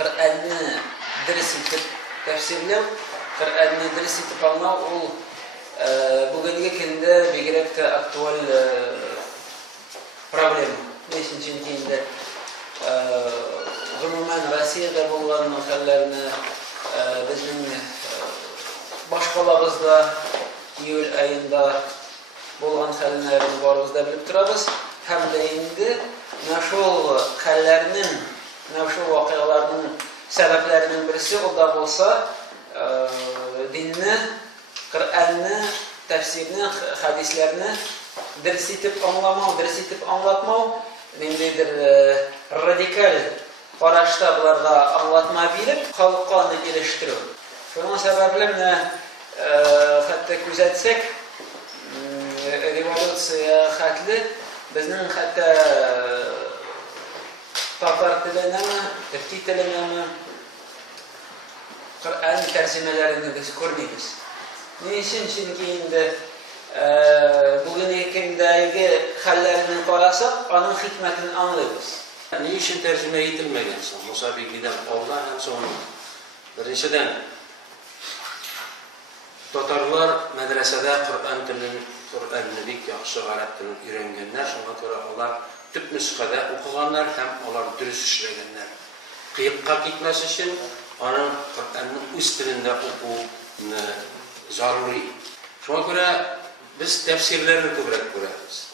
Kur'an'ı ders etip tefsirlem, Kur'an'ı ders etip alma ol bugünkü günde bigirek aktual problem. Çünkü umuman Rossiyada bolan makallarni bizning boshqalarımızda iyul ayında bolan hallarni barımızda bilib turamiz. Hem de endi şu hallarning, şu voqealarning sebeplerinden birisi o da olsa dinni, Kur'an'ni, tefsirini, hadislerini ders etip anlatmao, nimdedir radikal qarashda bularga anlatma bilip, halkka geliştiriyor. Şunun sebeple hatta gözetsek, revolütsiya hatli, bizning hatta Tatar tiline mi, Türk tiline mi, Kur'an tercümelerini biz görmeyimiz. Niçin? Çünkü indi bugün gündeki hallerini koyarsak, onun hikmetini anlıyoruz. Niçin tercüme edilmegen Musa Bigli'den oradan hem sonra birinciden Tatarlar medresede Kur'an'ını bek yaxşı Arap tilini öğrengenler, şuna göre onlar tüp nüskada okuganlar hem onlar dürüst işlegenler. Kıyıpqa gitmesi için onun Kur'an'ın üst tilinde okuğunu zaruri. Şuna göre biz tefsirlerini köprek görürüz.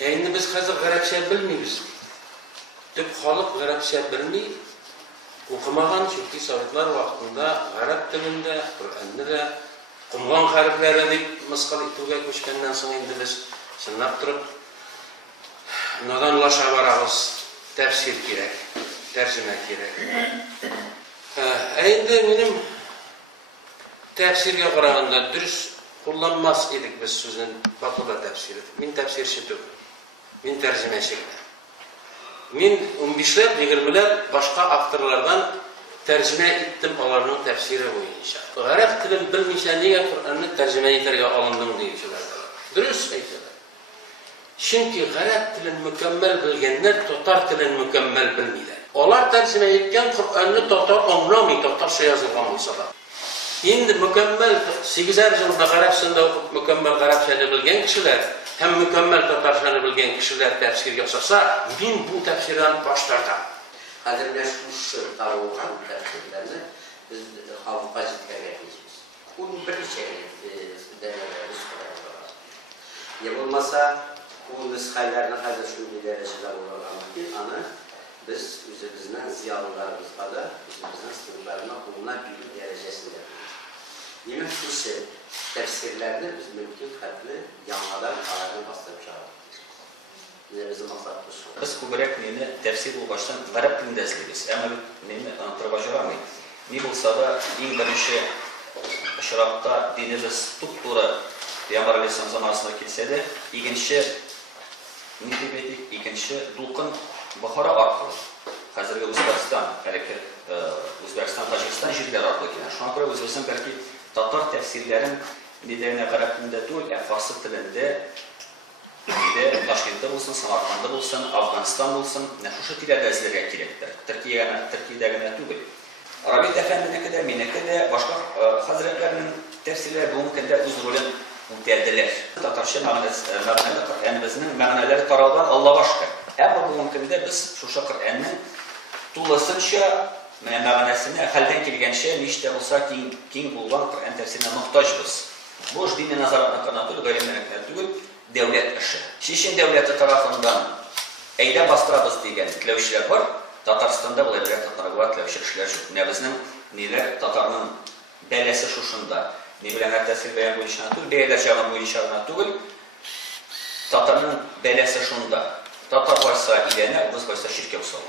Endi biz hazır Arapça bilmiyoruz. Tüp halk Arapça bilmiyor. Okumagan çünkü Sovetler vaktinde Arap dilinde, Kur'an'da da kumgan harflere deyip mıskal ituga koşkenden sonra endi biz sınap turup nadanlaşa varağız, tefsir gerek, tercüme gerek. Endi benim tefsirge qaraganda dürüst kullanmaz edik biz sözün batıda tefsir edip. Min tefsirçi tüp, min tercümeçi. Min 15'ler, 20'ler başka aktörlerden tercüme ettim onların tefsiri boyunca. Arap dilini bilmeyse niye Kur'an'ı tercüme ederge alındım deyiciler. Dürüst eydiler. Çünkü Arap dilini mükemmel bilgenler Tatar dilini mükemmel bilmiyorlar. Onlar tercüme etken Kur'an'ı Tatar anlamıyor, Tatarça yazılgan olsa da. Şimdi mükemmel 8'er yılda Arapçada okup mükemmel Arapçanı bilgen kişiler hem mükemmel Tatarçanı bilgen kişiler tefsir yapsa, bin bu tefsirden başlardan. Hazırlaşmış tavuğun tefsirlerini biz halka ciddiyetleyeceğiz. Bunun bir denemelerimiz var. Yapılmasa bu nüshalarına hazır şu dereceler olan anı biz üzerimizden ziyalılarımızla da üzerimizden sınırlarına bulunabilir derecesinde yapıyoruz. Yemek şu tefsirlerini biz mümkün farklı yanmadan ağırını bastırıp çağırıyoruz. Bizim maksatımız şu. Biz köbürek neyini tefsir bu baştan Arap dilinde izleyiriz. Ama neyini antropajaramayız. Ne bulsa da en birinci şarapta dinimiz tuttuğu Peygamber Aleyhisselam zamanında kilse de ikinci Dulkın Buhara arkalı. Hazırda Uzbekistan, Uzbekistan, Tacikistan jirler arkalı gelen. Şu an kadar Uzbekistan belki Tatar tefsirlerin liderine Arap dilinde değil, Farsça dilinde Taşkent'te olsun, Samarkand'da olsun, Afganistan'da olsun, şu şekilde izlerge gerektir. Türkiye'de gene değil. Arabiyet efendine kadar, mine kadar, başka hazretlerinin tefsirleri bu mümkünde uz rolün müteaddiler. Tatarşa mağnada Kur'an'ımızın mağnaları tarafından Allah başka. Ama bu mümkünde biz şu Kur'an'ın tuğlasınca mağnasını halden kelgen şey işte olsa ki bulgan Kur'an tefsirine muhtaçız. Bu dini nazaratına kanatı gayrimlekler değil. Devlet işi. Şişin devleti tarafından eyde bastırabız diyen tülevşiler var. Tatarstan'da bu devlet Tatarlar tülevşiler yok. Ne bizden neler Tatar'ın belesi şuşunda ne bilen tefsir beyan bu işine değil. Beylerceğin bu işine değil. Tatar'ın belesi şunda. Tatar varsa ilene, Rus varsa şirke usulü.